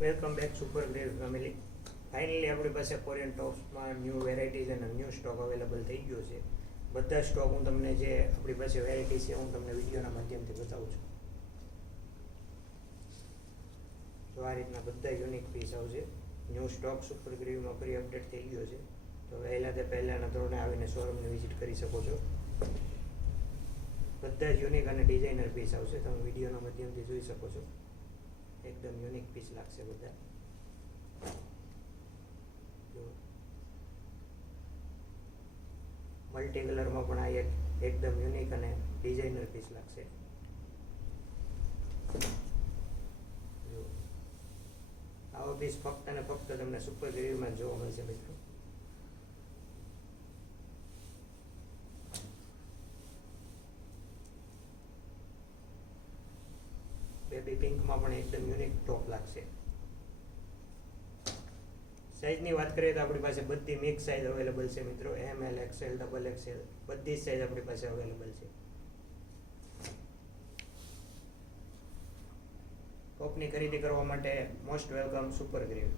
Welcome back super grave family. Finally આપણી પાસે Korean ટોપ્સમાં new varieties અને ન્યૂ સ્ટોક અવેલેબલ થઈ ગયો છે. બધા સ્ટોક હું તમને જે આપણી પાસે વેરાયટી છે હું તમને વિડીયોના માધ્યમથી બતાવું છું. તો આ રીતના બધા યુનિક પીસ આવશે. ન્યૂ સ્ટોક સુપર ગ્રેવમાં ફરી અપડેટ થઈ ગયો છે. તો વહેલા તે પહેલાંના ધોરણે આવીને શોરૂમને વિઝિટ કરી શકો છો. બધા જ યુનિક અને ડિઝાઇનર પીસ આવશે. તમે વિડીયોના માધ્યમથી જોઈ શકો છો. એકદમ યુનિક પીસ લાગશે બધા. જો મલ્ટી કલરમાં પણ આ એકદમ યુનિક અને ડિઝાઇનર પીસ લાગશે. જો આવો પીસ ફક્ત અને ફક્ત તમને સુપર ગ્રેવમાં જોવા મળશે મિત્રો. બેબી પિંકમાં પણ એકદમ યુનિક ટોપ લાગશે. સાઇઝની વાત કરીએ તો આપણી પાસે બધી મિક્સ સાઇઝ અવેલેબલ છે મિત્રો. ML XL XXL બધી જ સાઇઝ આપણી પાસે અવેલેબલ છે. ટોપની ખરીદી કરવા માટે મોસ્ટ વેલકમ સુપર ગ્રેવ.